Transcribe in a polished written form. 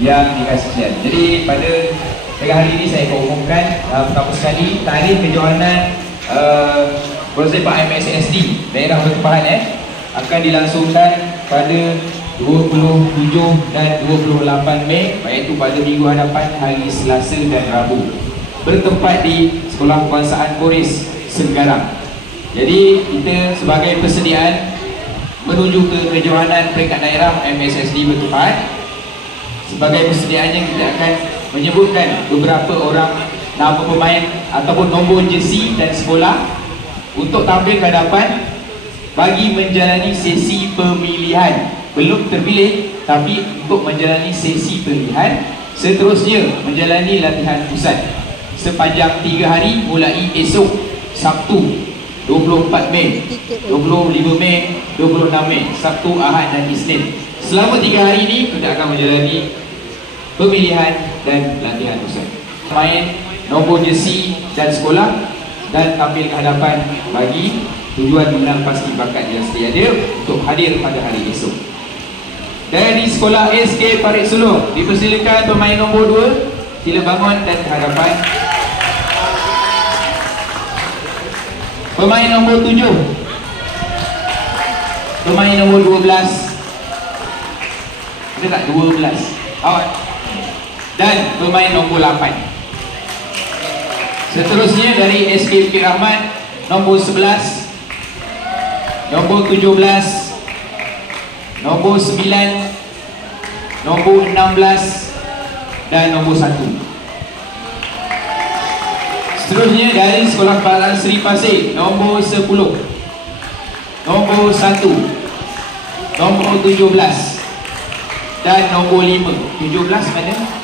yang dikasihkan. Jadi pada hari ini saya akan umumkan pertama sekali tarikh kejohanan Prosepak MSSD daerah bertempahan akan dilangsungkan pada 27 dan 28 Mei, iaitu pada minggu hadapan hari Selasa dan Rabu, bertempat di Sekolah Kebangsaan Poris Senggarang. Jadi kita sebagai persediaan menuju ke kejohanan peringkat daerah MSSD bertempat, sebagai persediaannya kita akan menyebutkan beberapa orang nama pemain ataupun nombor jersey dan sekolah untuk tampil ke hadapan bagi menjalani sesi pemilihan. Belum terpilih tapi untuk menjalani sesi pemilihan, seterusnya menjalani latihan pusat sepanjang 3 hari mulai esok Sabtu 24 Mei, 25 Mei, 26 Mei, Sabtu, Ahad dan Isnin. Selama 3 hari ini kita akan menjalani pemilihan dan latihan pusat. Main nombor jersey dan sekolah dan tampil ke hadapan bagi tujuan mengenal pasti bakat yang sedia ada untuk hadir pada hari esok. Dari sekolah SK Parit Sulong dipersilakan pemain nombor 2 sila bangun dan ke hadapan. Pemain nombor 7, pemain nombor 12, ada tak 12? Awak. Dan pemain nombor 8. Seterusnya dari SK Bukit Rahmat nombor 11, nombor 17, nombor 9, nombor 16 dan nombor 1. Seterusnya dari Sekolah Kebangsaan Seri Pasir nombor 10, nombor 1, nombor 17 dan nombor 5. 17 mana?